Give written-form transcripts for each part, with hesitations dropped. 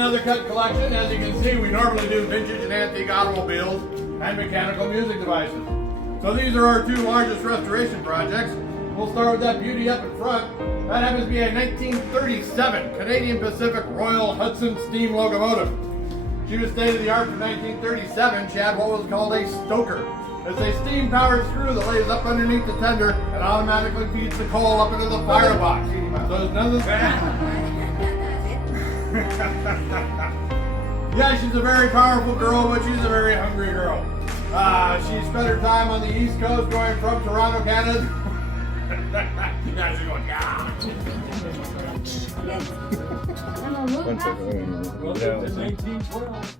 Nethercutt collection. As you can see, we normally do vintage and antique automobiles and mechanical music devices. So these are our two largest restoration projects. We'll start with that beauty up in front. That happens to be a 1937 Canadian Pacific Royal Hudson steam locomotive. She was state of the art for 1937. She had what was called a stoker. It's a steam-powered screw that lays up underneath the tender and automatically feeds the coal up into the firebox. So there's nothing. Yeah, she's a very powerful girl, but she's a very hungry girl. She spent her time on the East Coast going from Toronto, Canada. Now she's going, yeah. One second. Well, it's 1912.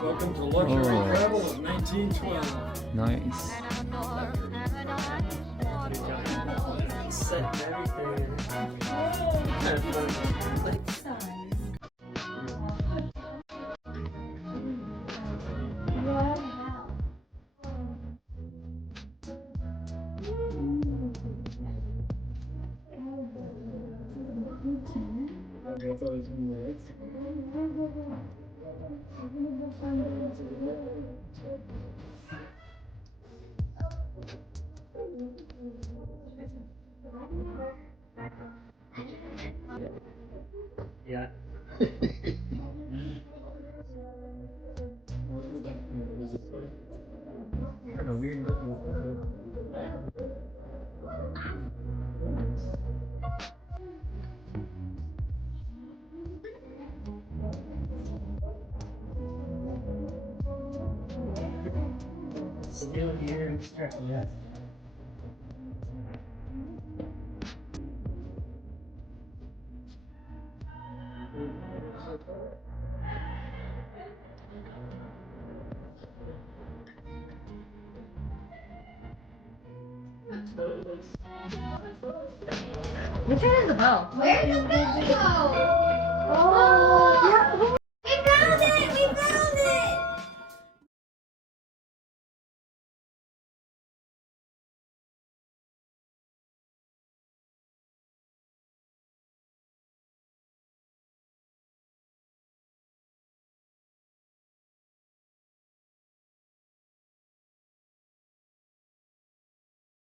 Welcome to luxury travel of 1912. Nice. Set everything. Yeah. Still here. Yeah. Return the bell. Where is the bell?